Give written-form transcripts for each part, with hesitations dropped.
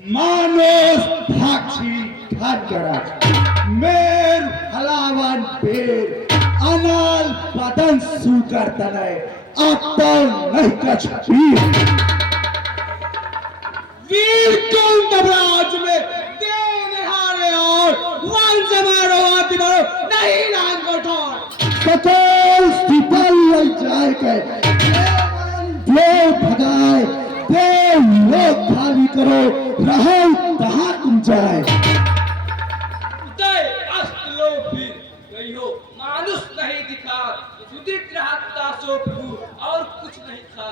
मानस भाक्षी घाटगड़ा मेर हलावन पेर अनाल पतन सुकर तनय अपन नहीं कछ वीर कुंदराज में देनहारे और वंश मारो आदिमो नहीं नाम कोठोर सकल स्थितल लग जाए के देव भगाए देव लोग खाली करो रहो तहाँ तुम जाए उदय अस्त लो फिर गई हो मानुष नहीं दिखा सुदित रहता सो प्रभु और कुछ नहीं खा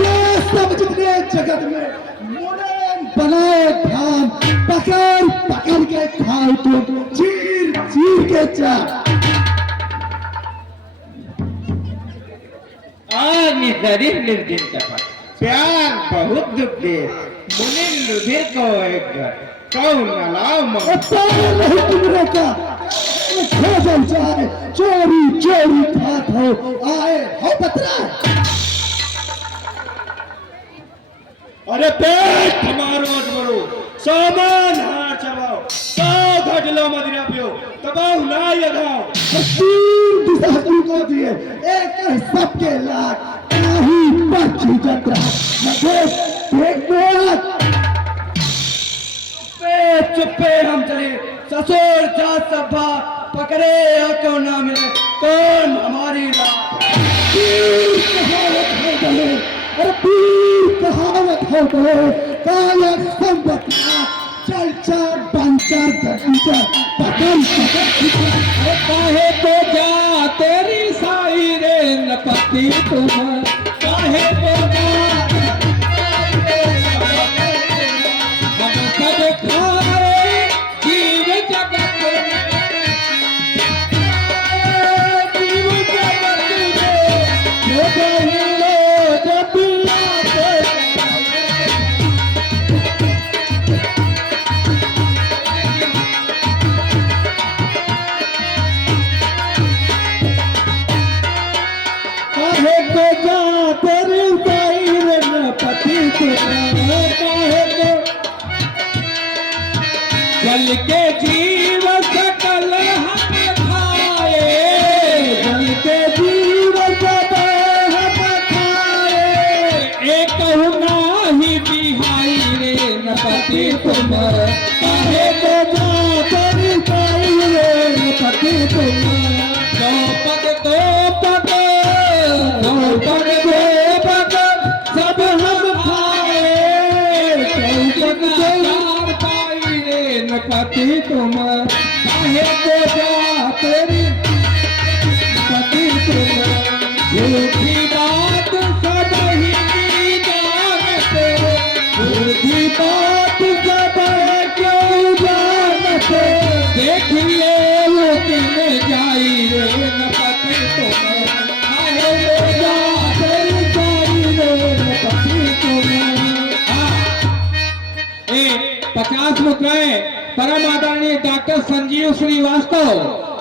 ये सब जितने जगत में मोने बनाए धाम पकड़ पकड़ के खाओ तुम चीर चीर के चा आगे शरीर निर्दिन तपक प्यार बहुत दुख दे मुनि रुधिर को एक कौन नलाओ नहीं तुमरे का खोजल जाए चोरी चोरी खात हो आए हो पतरा अरे पेट हमारो मत मरो सामान हार चबाओ सौ घटलो मदिरा पियो तबाऊ ना लगाओ तीन दिशा तुमको दिए एक है सबके लाख नहीं बच्ची जत्रा मगे देख चुप्पे हम चले ससुर जात सभा पकड़े और कौन ना मिले कौन हमारी पीर कहावत हो गए अरे पीर कहावत हो गए काया संबतना चल चल बंकर गटीचा पकड़ पकड़ अरे काहे तो जा तेरी साई रे नपति तुम काहे तो जा हम सब खाए जीव जगत जीव जगत में जो कहिलो जब आते काहे को जा तेरी साई रे नपति तुम काहे को जल के जीव सकल हम खाए जल के जीव सकल हम खाए एक नाही बिहाई रे नपति तुम काहे को जा तेरी साई रे नपति तुम दो पग सब हम खाए चौपक पाई रे नपति तुम काहे को जा तेरी पति तुम झूठी बात सब ही जानते झूठी बात सब क्यों जानते देखिए वो किने जाई रे नपति तुम काहे को जा तेरी जाई रे नपति तुम 50 मुद्राएं परम आदरणीय डॉक्टर संजीव श्रीवास्तव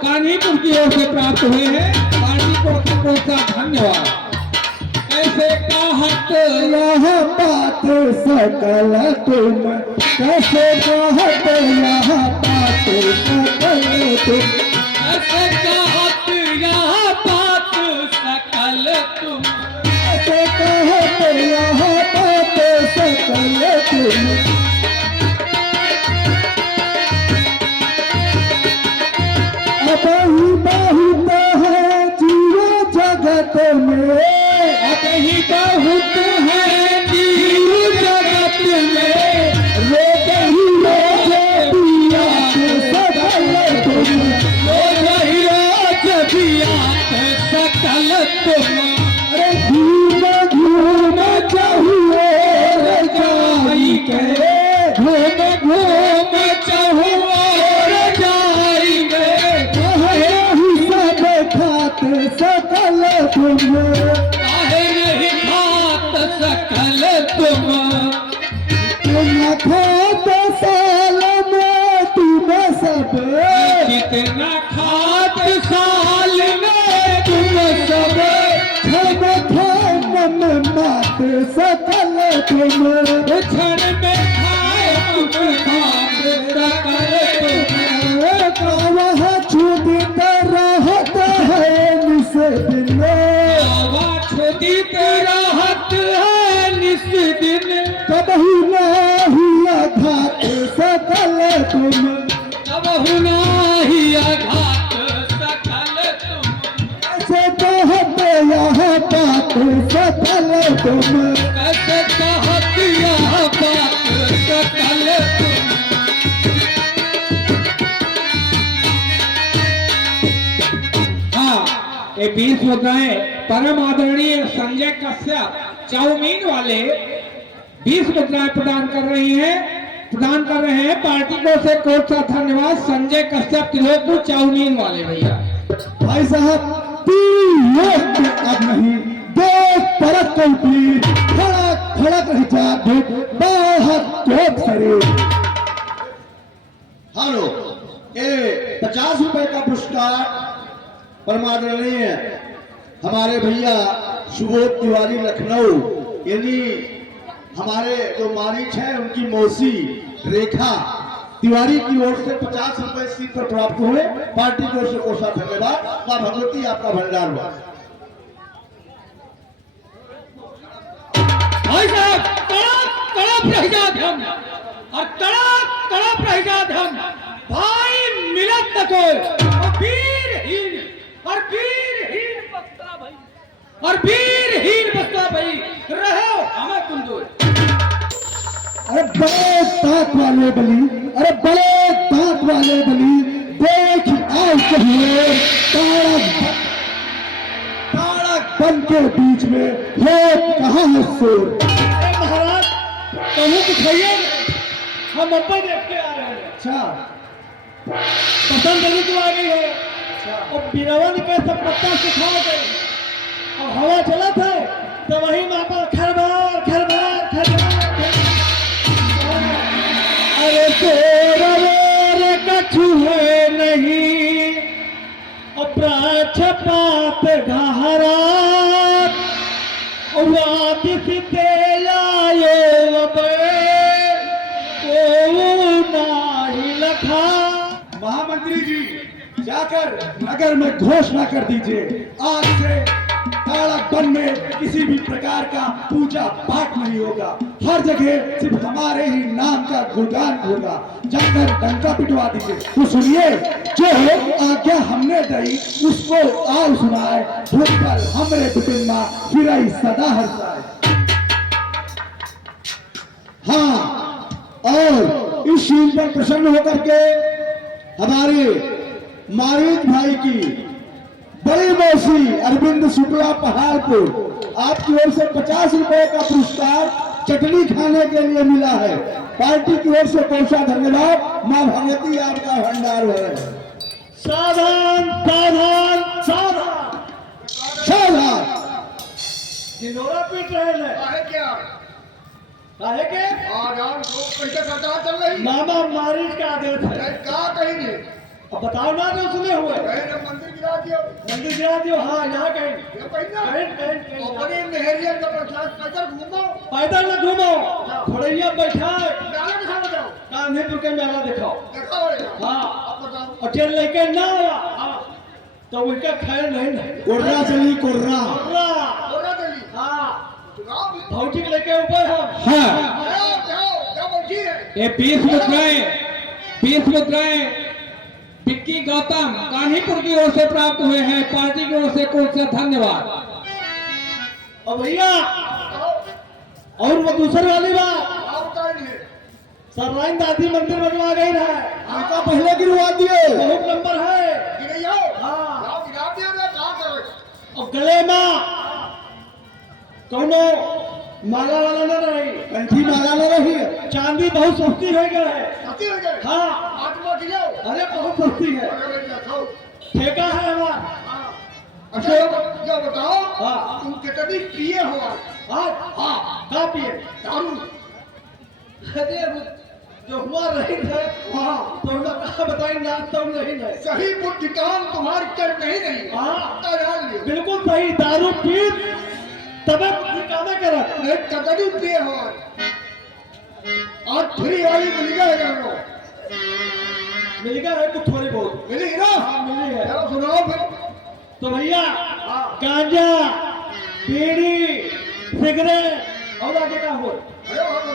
कानपुर की ओर से प्राप्त हुए हैं पार्टी को धन्यवाद। ऐसे कहत यह बात सकल तुम कैसे कहत यह बात सकल तुम ऐसे कहत यह बात सकल तुम कैसे कहत यह बात सकल तुम बहुत है जीव जगत में ही बहुत है जीव जगत में रोज ही रोज पिया सकल तुम रोज ही रोज पिया सकल तुम अरे घूम घूम चाहिए जाई के घूम घूम चहुओर जाएंगे सब खात सकल तुम काहे नहीं खात सकल तुम खात साल में तुम सब कितना खात साल में तुम सब छम छम में मात सकल तुम क्षण में खाए वहाँ छूट रहत है निस दिन कबहू नहीं आघात सकल तुम ऐसे कहते यहाँ बात सकल तुम ये 20 मुद्राएं परम आदरणीय संजय कश्यप चाउमीन वाले 20 मुद्राएं प्रदान कर रहे हैं पार्टी को से कोट सा धन्यवाद संजय कश्यप त्रिलोकपुर चाउमीन वाले भैया। भाई साहब 3 लोग में अब नहीं देख परत को पीर खड़क खड़क जा धूप बहुत कोप शरीर। हेलो ये 50 रुपए का पुरस्कार परमादरणीय हमारे भैया सुबोध तिवारी लखनऊ यानी हमारे जो मालिक हैं उनकी मौसी रेखा तिवारी की ओर से 50 रुपए सीट पर प्राप्त हुए। पार्टी की ओर से कोसा धन्यवाद। मां भगवती आपका भंडार हुआ। भाई साहब तड़प तड़प रह जाते हम और तड़प तड़प रह जाते हम भाई मिलत न कोई और वीरहीन बस्ता भाई रहो हमें तुम दो। अरे बड़े दांत वाले बली देख आज कहिए ताड़क बन के बीच में हो कहाँ है सुर। महाराज कहूँ दिखाइए हम अब्बा देख के आ रहे हैं। अच्छा पसंद नहीं तो आ गई है और बिरवन के सब पत्ता सुखा गए और हवा चला था तो वही वहां पर खरबार खरबार खरबार अरे तोर कछु है नहीं और प्राच पात घहरात और वापिस ते लाए वबे को नाही लखा। महामंत्री जी जाकर नगर में घोषणा कर दीजिए आज से ताड़क वन में किसी भी प्रकार का पूजा पाठ नहीं होगा। हर जगह सिर्फ हमारे ही नाम का गुणगान होगा। जाकर डंका पिटवा दीजिए। तो सुनिए जो आज्ञा हमने दी उसको आओ सुनाए भूतकाल हमरे बिपिन फिर सदा हर्षाए। हाँ और इस चीज पर प्रसन्न होकर के हमारे मारिक भाई की बड़ी मौसी अरविंद शुक्ला पहाड़पुर आपकी ओर से 50 रुपए का पुरस्कार चटनी खाने के लिए मिला है। पार्टी की ओर से बहुत सा धन्यवाद। मां भगवती आपका भंडार है। सावधान सावधान सावधान सावधान दिनोरा पीट रहे हैं क्या काहे के चल रही मामा मारिच का आदेश है। कहा कहीं नहीं अब बताओ ना जो सुने हुए मंदिर गिरा दियो मंदिर गिरा दियो। हाँ यहाँ कहीं बड़े नहरिया का प्रसाद पैदल घूमो पैदल न घूमो घोड़ैया बैठाए नाला दिखा बताओ गांधीपुर के मेला दिखाओ। देखो हाँ अब बताओ और ट्रेन लेके ना आया तो उनका खैर नहीं है। कोर्रा चली कोर्रा। बोला दिल्ली हाँ चुनाव भी भौतिक लेके ऊपर हम हाँ जाओ जाओ क्या बैठी है ये 20 मुद्राएं पिक्की गौतम कान्हीपुर की ओर से प्राप्त हुए हैं। पार्टी की ओर से कोट से धन्यवाद। और भैया और वो दूसरी वाली बात सरलाइन दादी मंदिर बनवा गई है। आपका पहले गिरवा दिए। बहुत नंबर है हाँ और गले में कौनो माला वाला न रही कंठी माला न रही है। चांदी बहुत सस्ती हो गई है। हाँ अरे बहुत सस्ती है ठेका है हमारा। अच्छा ये बताओ हाँ तुम कितनी पिए हो आज? हाँ हाँ का पिए दारू अरे जो हुआ रही है हाँ तो हम कहा बताई नाम तो नहीं है। सही बुद्धि काम तुम्हारी चल नहीं रही हाँ तैयार लियो बिल्कुल सही दारू पी तब बुद्धि कामे करत नहीं कतनी पिए हो आज फ्री वाली मिल गया ना मिल गया है कुछ थोड़ी बहुत। मिली ना हाँ मिली है। चलो सुनाओ फिर तो भैया गांजा, बीड़ी, सिगरेट और आगे का हो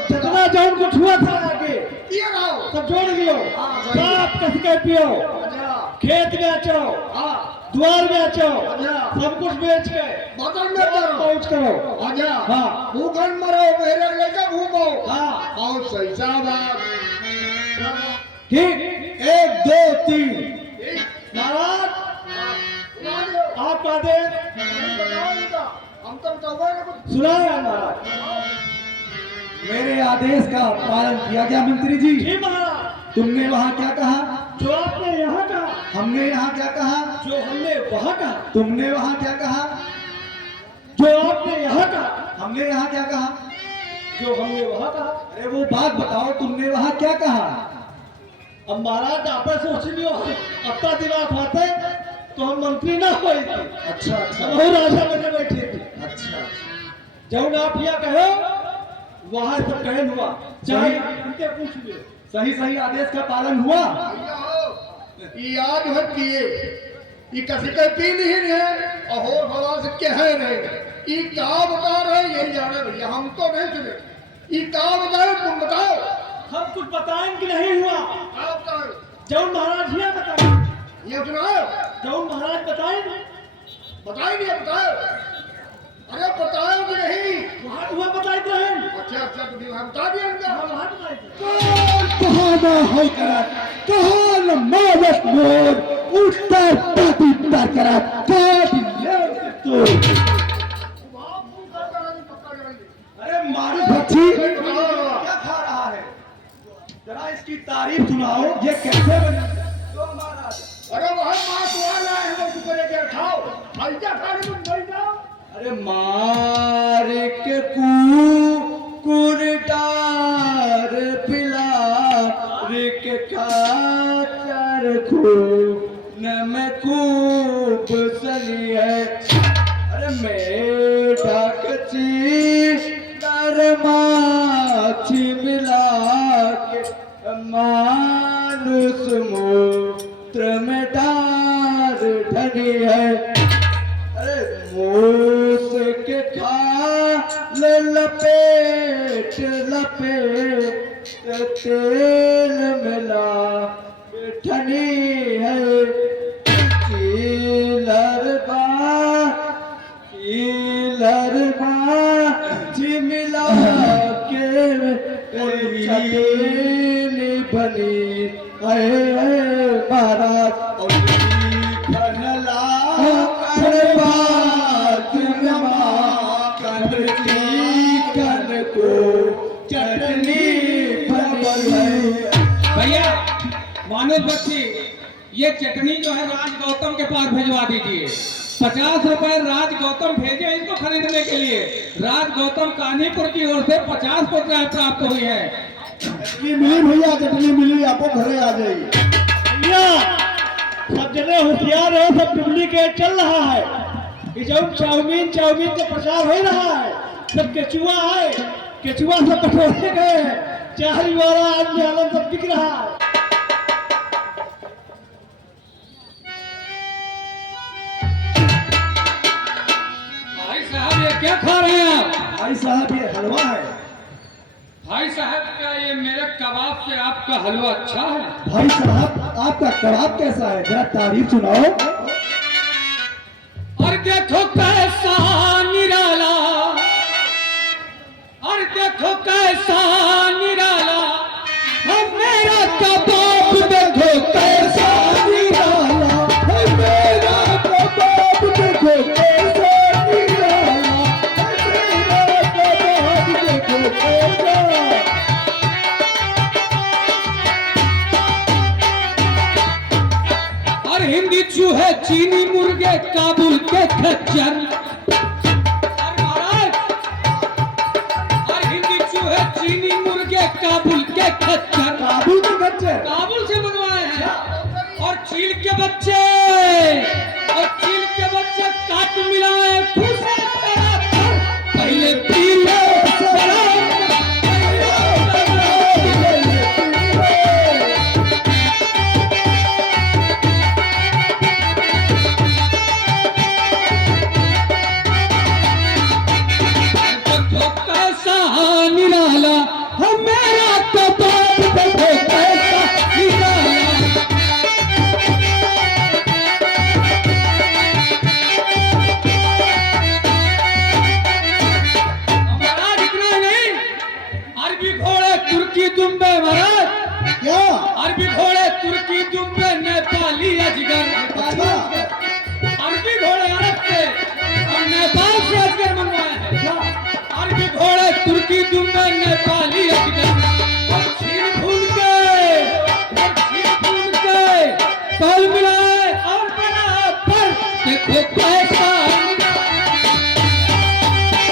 जितना जौन कुछ हुआ था आगे ये रहो सब जोड़ लियो। हाँ, जोड़ लियो। सब कस के पियो, अच्छा खेत बेचो, हाँ द्वार बेचो, अच्छा सब कुछ बेच के बदन में करो पहुंच करो। अच्छा हाँ। भूखन मरो मेरे लेकर घूमो हाँ बहुत सही साहब ठीक। 1 2 3 महाराज आपका आदेश हम तो बताओगे ना कुछ सुनाए महाराज। मेरे आदेश का पालन किया गया मंत्री जी। जी महाराज। तुमने वहाँ क्या कहा, जो आपने यहाँ कहा, हमने यहाँ क्या कहा, जो हमने वहाँ कहा, तुमने वहाँ क्या कहा, जो आपने यहाँ कहा, हमने यहाँ क्या कहा। जो हमने वहाँ कहा। अरे वो बात बताओ, तुमने वहाँ क्या कहा। अब महाराज आप सोच लियो अपना दिमाग होते तो हम मंत्री ना हुए थे। अच्छा अच्छा हम राजा बने बैठे थे। अच्छा जब आप यह कहो वहाँ सब कहन हुआ, चाहे इनके पूछ लियो। सही सही आदेश का पालन हुआ। ये याद है किए ये कसी का पी नहीं है अहो हवा से कह रहे ये क्या बता रहे यही जाने भैया हम तो नहीं सुने ये क्या बताओ तुम बताओ हम कुछ बताएं कि नहीं हुआ। क्या बताओ जब महाराज यह बताए, ये सुनाओ जब महाराज बताए बताई नहीं बताओ अरे बताओ कि नहीं वहाँ हुआ बताए तो है। अच्छा अच्छा तुमने वहाँ बता दिया इनका हाँ वहाँ बताए थे। कहाना है करत, कहान मावस मोर, उत्तर पाती उत्तर करत, काट ले तो। अरे मारू भक्षी क्या खा रहा है, जरा इसकी तारीफ सुनाओ, ये कैसे बना। तो महाराज अरे वहाँ माँ को आ रहा है वो कुकरे के खाओ ऐसा खाने तुम बैठ जाओ अरे मार के कुरटार पिला रिक खाचर खूब न में खूब सनी है। अरे मेढा कची कर माछी मिला के मानुष मूत्र में डार ढनी है। अरे मूस के खा लपेट लपेट तेल मिला ठनी है। जी मिला के बनी है महाराज चटनी भैया मानस बख्शी, ये चटनी जो है राज गौतम के पास भिजवा दीजिए। 50 रुपए राज गौतम भेजे इसको खरीदने के लिए। राज गौतम कान्हीपुर की ओर से 50 रुपए प्राप्त हुई है। चटनी मिली भैया चटनी मिली आपको घरे आ जाइए भैया सब जगह होशियार है, सब डुप्लीकेट चल रहा है। ये जो चाउमीन का प्रचार हो रहा है, सब केचुआ है, केचुआ सब बटोरे गए हैं। चार वाला आदमी आलम सब बिक रहा है। भाई साहब ये क्या खा रहे हैं आप? भाई साहब ये हलवा है। भाई साहब क्या ये मेरे कबाब से आपका हलवा अच्छा है? भाई साहब आपका कबाब कैसा है, जरा तारीफ सुनाओ। और देखो कैसा निराला, और देखो कैसा निराला, हम मेरा कबाब देखो कैसा निराला, है मेरा कबाब देखो कैसा निराला, है मेरा कबाब देखो कैसा। और हिंदी चूहे चीनी मुर्गे काबुल के खच्चर। और महाराज, और हिंदी चूहे चीनी मुर्गे काबुल के खच्चर, काबुल के बच्चे काबुल से मंगवाए हैं। और चील के बच्चे, और चील के बच्चे काट मिलाए फूसे पहले पी लो शराब, निराला, हम मेरा तो बाप देखो कैसा निराला। महाराज इतना नहीं, अरबी घोड़े तुर्की दुम्बे महाराज, क्या? अरबी घोड़े तुर्की दुम्बे नेपाली अजगर। अच्छा, अरबी घोड़े अरब से और नेपाल से अजगर मंगवाए हैं। अरबी घोड़े तुर्की दुम्बे नेपाली अजगर। और छीन भून के तौल मिलाए और बना पर देखो कैसा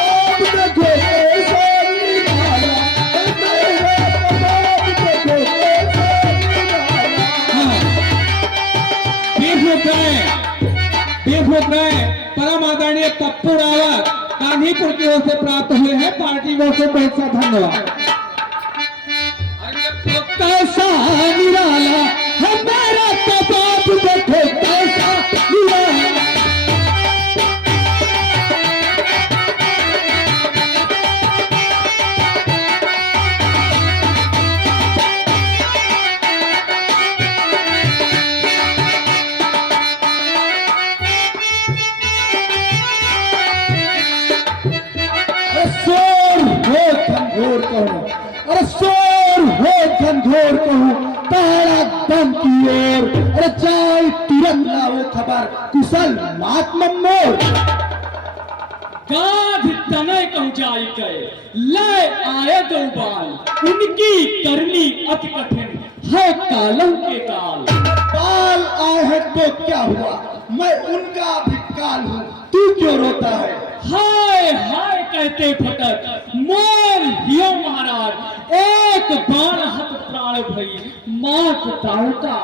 देखो कैसा निराला, परम आदरणीय पप्पू रावत कान्हीपुर की ओर से प्राप्त हुए हैं। पार्टी की ओर से बहुत सा धन्यवाद। कैसा निराला, हमारा तो बाप देखो कैसा निराला। घनघोर कहूँ, अरे शोर हो घनघोर कहूँ, तारा दम की ओर, अरे जाए तुरंत लाओ खबर, कुशल मात मोर। गाध तने कहूँ जाई के ले आए दो बाल, उनकी करनी अति कठिन है कालों के काल। बाल आए हैं तो क्या हुआ, मैं उनका भी काल हूँ, तू क्यों रोता है? हाय हाय कहते फटक मोर हियो महाराज, एक बाण हत प्राण भई मात ताड़का।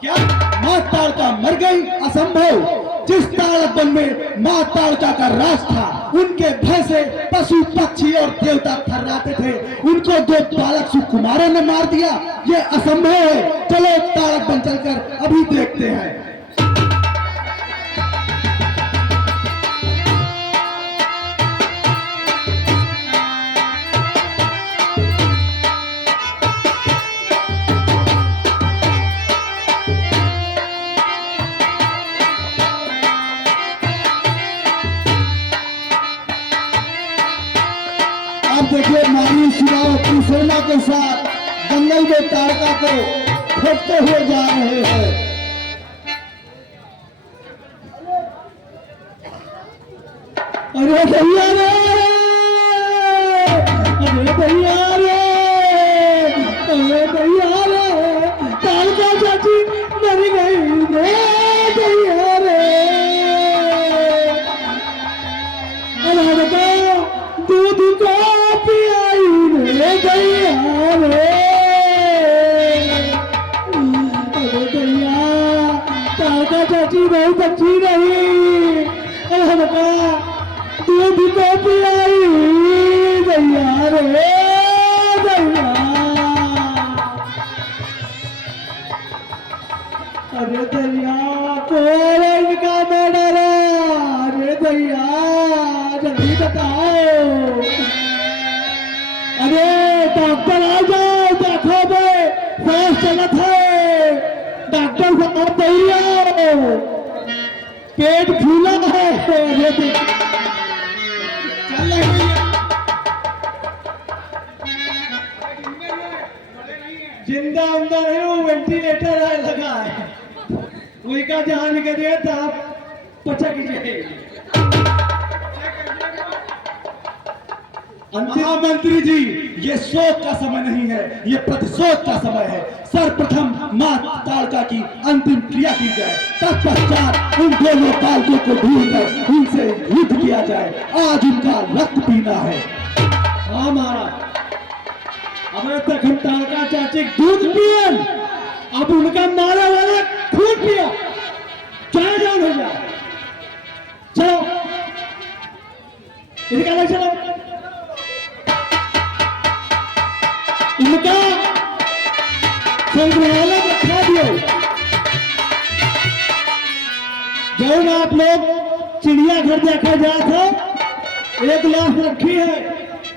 क्या माँ ताड़का मर गई? असंभव। जिस ताड़क वन में माँ ताड़का का राज था, उनके भय से पशु पक्षी और देवता थर्राते थे। उनको दो बालक सुकुमारों ने मार दिया। ये असंभव है। चलो ताड़क वन चलकर अभी देखते हैं। अब देखिए नारी शिवाओं अपनी सेना के साथ जंगल में ताड़का को खोजते हुए जा रहे हैं। अरे भैया रे, अरे भैया रे, अरे भैया रे, ताड़का चाची मर गई रे भैया रे। अरे बताओ दूध को पियाई रे भैया रे। अरे भैया ताड़का चाची बहुत अच्छी रही। अरे बता दूध को पियाई भैया रे भैया। अरे भैया कौन इनका मर्डर है? अरे भैया जल्दी बताओ। अरे डॉक्टर आ जाओ, देखो बे सांस चलत है। डॉक्टर साहब भैया पेट फूला है। अरे चल जिंदा उमदा नहीं, वो वेंटिलेटर है लगा है। वही का जहां निकले था पचक जाए। महामंत्री जी, ये शोक का समय नहीं है, ये प्रतिशोध का समय है। सर्वप्रथम मां ताड़का की अंतिम क्रिया की जाए, तत्पश्चात उन दोनों बालकों को ढूंढकर उनसे युद्ध किया जाए। आज उनका रक्त पीना है। हाँ महाराज, अब तक हम ताड़का चाची दूध पियन, अब उनका मारा वाला खून पिया। चाहे जाओ हो जाए, चलो इनका लग चलो। इनका संग्रहालय रखा दियो। जब आप लोग चिड़ियाघर देखा जा था, एक लाश रखी है,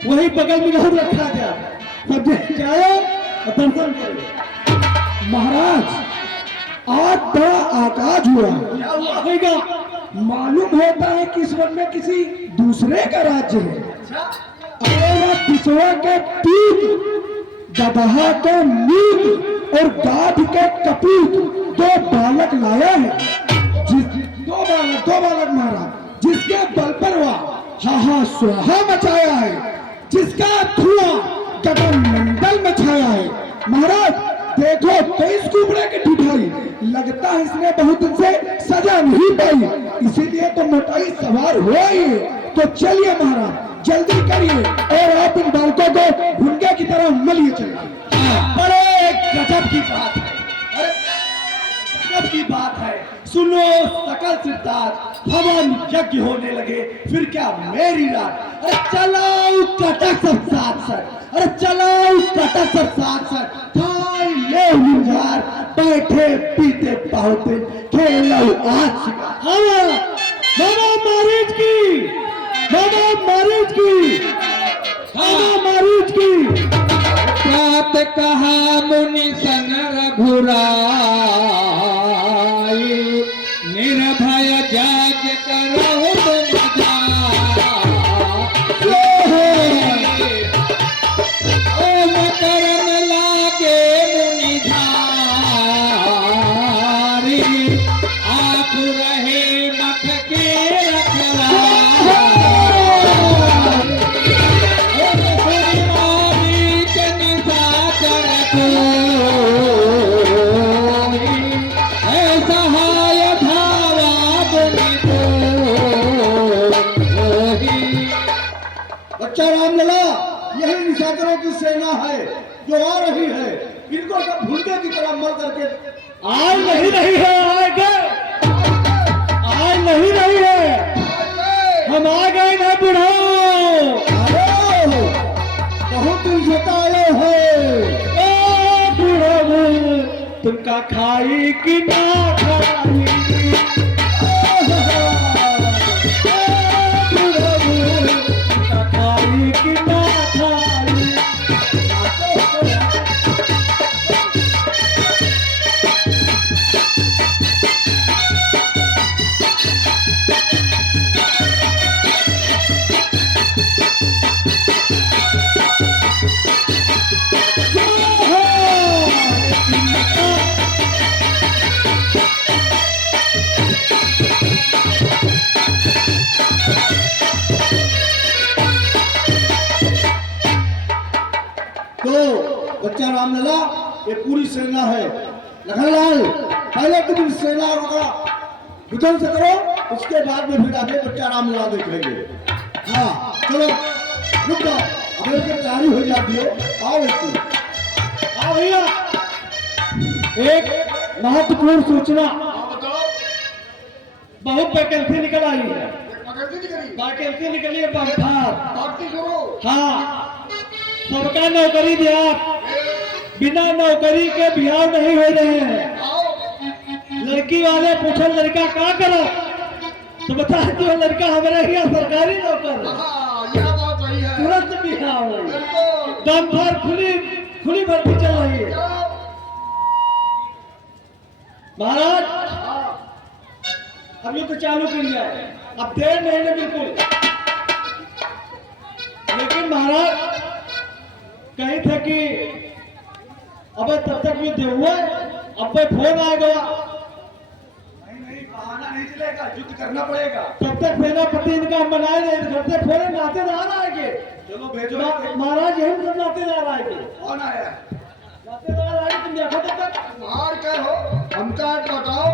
वही बगल में बहुत रखा गया, सब जाओ और दर्शन करो। महाराज, आज बड़ा आकाश हुआ। क्या हुआ होगा? मालूम होता है कि इस वन में किसी दूसरे का राज्य है। अरे पिसवा के पीठ, गदहा के मीट और गाध के कपूत 2 बालक लाया है। दो बालक महाराज, जिसके बल पर वह हाहा सुहा मचाया है, जिसका धुआं गगन मंडल में छाया है। महाराज देखो 23 कुबड़े की ढिठाई, लगता है इसने बहुत दिन से सजा नहीं पाई, इसीलिए तो मोटाई सवार हुआ ही है। तो चलिए महाराज, जल्दी करिए और आप इन बालकों को भुनगे की तरह मलिए चलिए। बड़े गजब की बात है, अरे गजब की बात है। सुनो सकल सिद्धार्थ, हवन यज्ञ होने लगे, फिर क्या मेरी रात। अरे चलाओ कटक सब साथ साथ, अरे चलाओ कटक सब साथ साथ, खाई ले मुंजार, बैठे पीते बहुत दिन, खेलो आज शिकार। हाँ बाबा मारीच की, बाबा मारीच की, बाबा मारीच की। प्रात कहा मुनि सन रघुराई, निर्भय जाग करहु तुम जाई। ओम करन लागे मुनि धारी, आप रहे मठ के रखवारे। बच्चा रामलला, यही निशाचरों की सेना है जो आ रही है। इनको सब भूलने की तरह मर करके आज नहीं रही है, आएगा आज नहीं रही है, हम आ गए ना बुढ़ाओ। आयो, बहुत दिन से तो आए हो। ओ बुढ़ाओ, तुमका खाई कि ना खाई, तो बच्चा रामलला, ये पूरी सेना है। लखनलाल, पहले तुम इस सेना का विध्वंस करो, उसके बाद में फिर आगे बच्चा रामलला देखेंगे। हाँ चलो, रुक जाओ, अब एक तैयारी हो जाती है। आओ इसको, हाँ भैया, एक महत्वपूर्ण सूचना, बहुत वैकेंसी निकल आई है। वैकेंसी निकली है बम्फार। हाँ, सबका नौकरी दिया, बिना नौकरी के बिहार नहीं हो रहे हैं। लड़की वाले पूछे लड़का क्या करो, तो बता जो लड़का हमारे यहाँ सरकारी नौकर है, तुरंत बिहार हो रही है। बम्फार खुली भर्ती चल रही है। महाराज अभी तो चालू कर लिया है, अब देर नहीं है बिल्कुल। लेकिन महाराज कही थे कि अब तब तक युद्ध हुआ, अब फोन आ गया, नहीं बहाना नहीं चलेगा, युद्ध करना पड़ेगा। तब तक सेनापति इनका मनाए नहीं, घर से फोन नातेदार आएंगे। चलो भेजो। महाराज यही सब नातेदार आएंगे। कौन आया? नातेदार आएंगे, तुम देखो तब तक। मार क्या हो, हमका बताओ,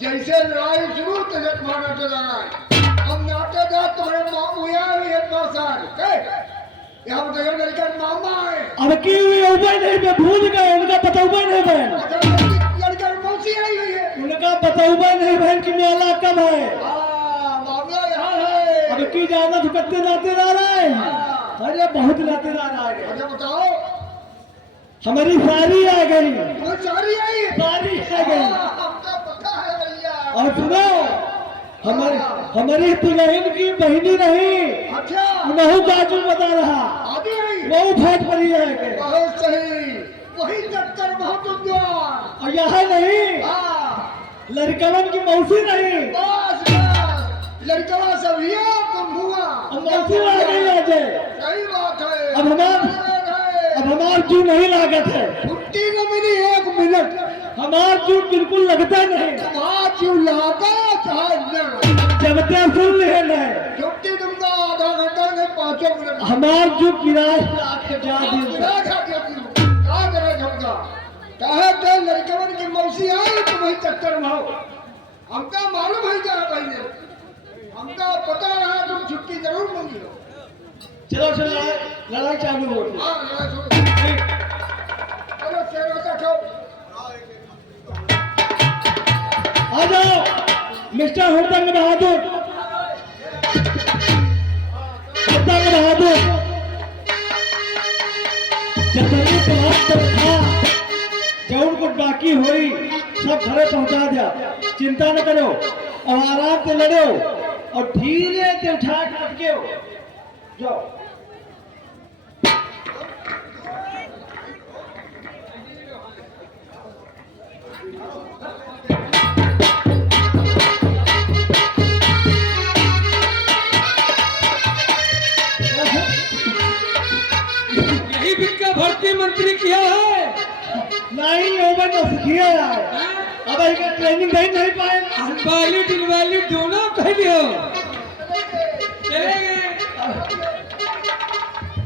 जैसे लड़ाई शुरू तो जब मार नाटेदार आए, हम नाटेदार तुम्हारे मामू यहाँ भी है 2 साल यहाँ बताइए लड़का मामा है। अब की हुई उबई नहीं, मैं भूल गए, उनका पता उबई नहीं बहन, लड़का मौसी आई हुई है। उनका पता उबई नहीं बहन की मेला कब है। मामला यहाँ है। अब की जाना तो कितने नातेदार आए, अरे बहुत नातेदार आ गए। अच्छा बताओ, हमारी सारी आ गई, वो सारी आई है। सारी आ गई। हमका पता है भैया। और सुनो, हमारी हमारी दुल्हन की बहनी नहीं, अच्छा महू काजल बता रहा, आदि नहीं वो फाट पड़ी है के। बहुत सही वही चक्कर बहुत उद्यान और यहाँ नहीं, हाँ लड़कवन की मौसी नहीं, बस बस लड़का सब ये तुम हुआ अब मौसी आ गई आज। सही बात है अब हमार जू नहीं लागत है, छुट्टी न मिली 1 मिनट हमार जू बिल्कुल लगता नहीं। तुम्हारा क्यों लागा चाहे न जब तक सुन ले नहीं, छुट्टी तुमको आधा घंटा में 5 मिनट हमार जू किराए लाके जा दी। क्या करे झमका कहे तो लड़कवन की मौसी आई तो वही चक्कर में हो हमका मालूम है क्या पहले हमका पता रहा तुम छुट्टी जरूर मांगी हो चलो चलो लड़ाई चालू हो गई। हाँ लड़ाई शुरू। चलो शेरों का खाओ आ जाओ मिस्टर हुड़दंग बहादुर, हुड़दंग बहादुर, जतनी तुम्हारा तक था जौन कुछ बाकी हुई सब घरे पहुंचा दिया, चिंता न करो और आराम से लड़ो और धीरे से उठा के रखियो जाओ। यही बिल्का भर्ती मंत्री किया है। नहीं ओवर तो किया है, अब एक ट्रेनिंग नहीं पाए। अनवैलिड इनवैलिड दोनों कह दियो, चले गए।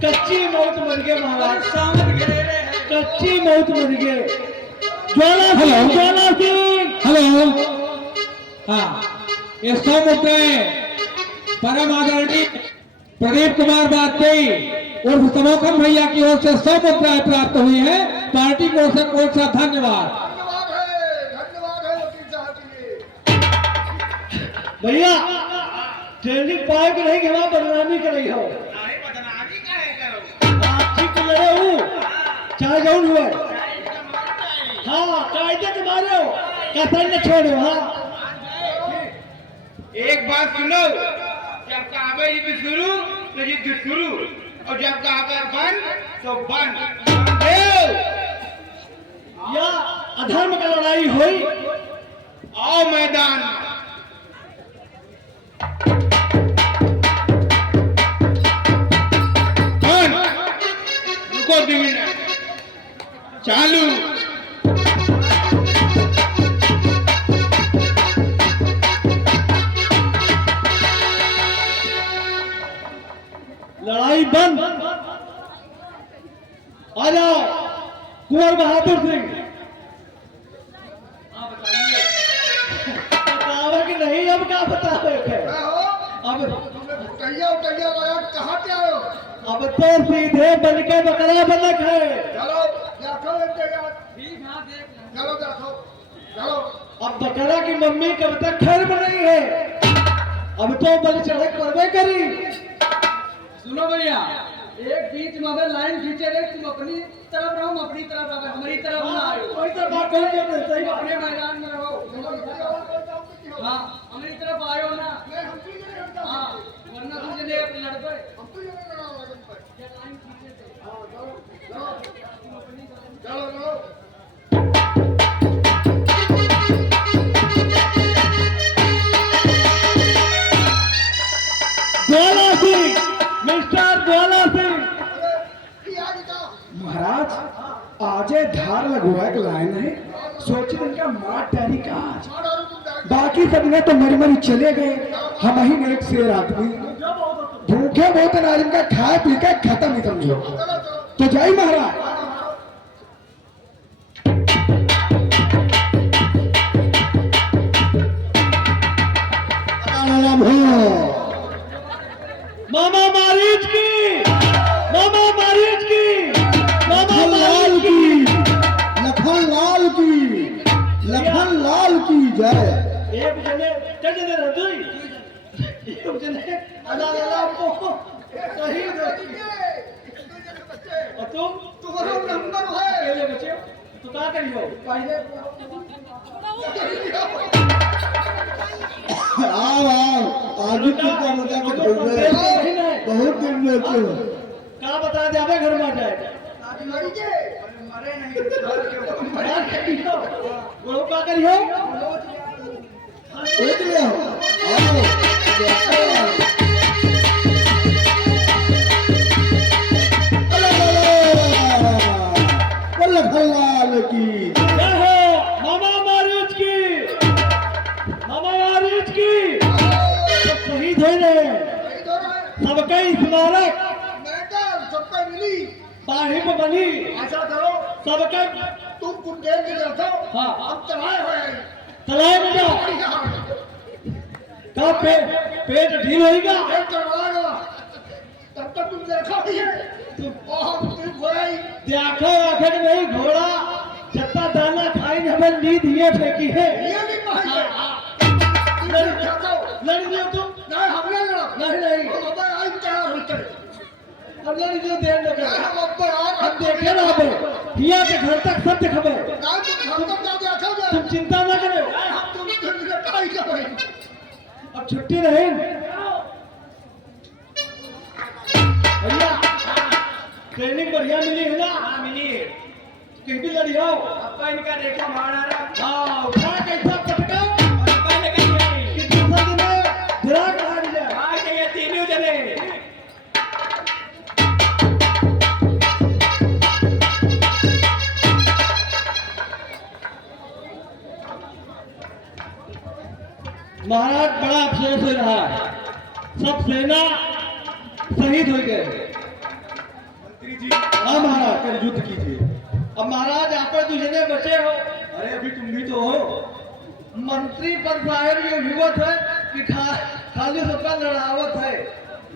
कच्ची मौत मर गए महाराज, सामत घेरे हैं। कच्ची मौत मर गए। ज्वाला सिंह, ज्वाला सिंह, हेलो, हाँ, ये 100 मुद्राएं परम आदरणीय प्रदीप कुमार वाजपेयी और समोखन भैया की ओर से 100 मुद्राएं प्राप्त हुई है। पार्टी की ओर से बहुत सा धन्यवाद। धन्यवाद है वकील साहब के लिए भैया ट्रेनिंग पाए कि नहीं कि हमारा बदनामी कर रही हो। आप ठीक लड़े हो चाहे जौन हुए, हाँ कायदे के मारे हो, कतई न छोड़ो। हाँ एक बात सुनो, जब कहावे युद्ध शुरू तो युद्ध शुरू और जब कहावे बंद तो बंद। या अधर्म का लड़ाई हुई, आओ मैदान। रुको 2 मिनट, चालू। लड़ाई बंद। आ जाओ कुंवर बहादुर सिंह। बतावा कि नहीं, अब क्या बतावे है? अब उटैया उटैया लगा कहाँ पे आयो अब तो सीधे बन के बकरा बनक है। चलो देखो इंतजार चलो देखो चलो अब बकरा की मम्मी कब तक खैर बनी है, अब तो बलि चढ़क करवे करी। सुनो भैया, एक बीच में अगर लाइन खींचे रहे, तुम अपनी तरफ रहो, हम अपनी तरफ रहो, हमारी तरफ ना आयो। कोई तो बात कही है, सही बात। अपने मैदान में रहो। हाँ, हमारी तरफ आयो ना। हाँ, वरना तुझे ले लड़ पे। ये लाइन खींचे थे। चलो चलो ज्वाला सिंह, मिस्टर ज्वाला सिंह। महाराज आजे धार लगवा के लाइन है, सोचे इनका मार टैरी का आज बाकी सब ने तो मरी मरी चले गए, हम ही ने एक शेर आदमी भूखे बहुत आज इनका खाए पी के खत्म ही समझो। तो जय महाराज। मामा मारीच की, मामा मारीच की, मामा लाल मारीच की। लखन लाल की, लखन लाल की जय। एक जने जने रदुई, एक जने अला अला को सही दे। और तुम तुम्हारा नंबर है अकेले बचे हो? तो क्या करियो पहले आओ आज की मजा में खोल रहे बहुत दिन में हो का बता दे अबे घर में आ जाए मरी के मरे नहीं वो क्या करियो देख लिया आओ भगवान की जय हो मामा मारूज की मामा मारूज की सब शहीद हो रहे सबका स्मारक सबका मिली बाहिब बनी ऐसा करो सबका तुम कुछ देर के लिए रखो हाँ। हम चलाए हुए हैं चलाए में जाओ का पेट ढील होएगा एक चलवाएगा तब तक तुम देखो ही है तुम तुम घोड़ा ही देखो आखिर नहीं घोड़ा जत्ता दाना खाई हमें नींद ये फेंकी है ये भी नहीं है लड़ लियो तुम नहीं हमने लड़ा नहीं हम अब आई तैयार होते अब लड़ लियो देर न कर हम अब तैयार हम देखे ना बे हिया के घर तक सब दिखबे नहीं तुम हम तक जा देखोगे तुम चिंता ना करो हम तुम दिन के काई करें अब छुट्टी नहीं भैया ट्रेनिंग बढ़िया मिली है ना हाँ मिली कहीं भी लड़ी हो अपा इनका देखा मारा रहा हाँ उठा कैसा पटका अपा ने कही कि दूसरा दिन में गिराक भाग जाए हाँ ये तीनों जने महाराज बड़ा अफसोस हो रहा है सब सेना शहीद हो गए मंत्री जी हाँ महाराज कर युद्ध कीजिए। अब महाराज आप दूसरे बचे हो अरे अभी तुम भी तो हो। मंत्री पर साहेब ये हिम्मत है कि खाली सबका लड़ावत है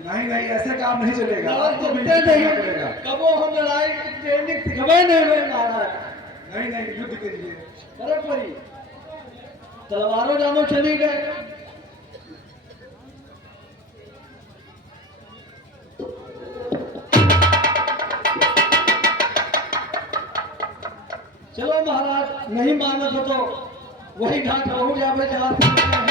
नहीं नहीं ऐसे काम नहीं चलेगा। लड़ाई आपको भी जीतते नहीं करना पड़ेगा। कबो हम लड़ाई ट्रेनिंग सिखबे नहीं हुए महाराज नहीं नहीं युद्ध कीजिए। अरे परी तलवारों जानो चली गए चलो महाराज नहीं मानत हो तो वही घाट रहू जावे जहाँ से निकले हैं।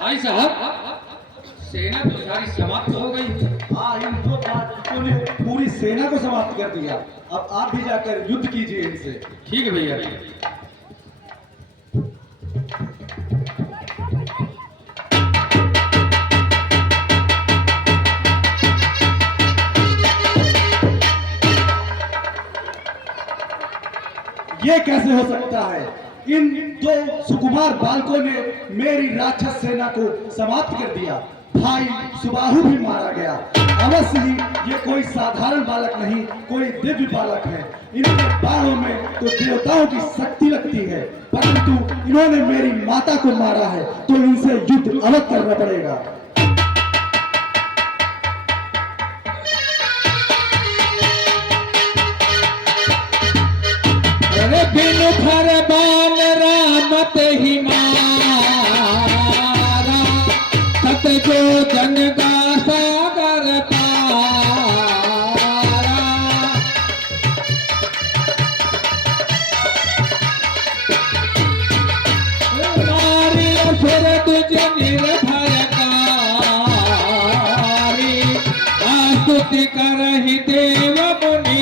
भाई साहब सेना तो सारी समाप्त हो गई। हाँ इन दो बातों ने पूरी सेना को समाप्त कर दिया। अब आप भी जाकर युद्ध कीजिए इनसे। ठीक है भैया। ये कैसे हो सकता है? इन दो सुकुमार बालकों ने मेरी राक्षस सेना को समाप्त कर दिया। भाई सुबाहु भी मारा गया। अवश्य ही ये कोई साधारण बालक नहीं, कोई दिव्य बालक है। इनके बाहों में तो देवताओं की शक्ति लगती है, परंतु इन्होंने मेरी माता को मारा है, तो इनसे युद्ध अलग करना पड़ेगा। अरे बिन फरमान रामत ही मारा, सत जो जन का सागर पारा। मारी असुर तुझ निर्भयकारी, आस्तुति करहि देव मुनि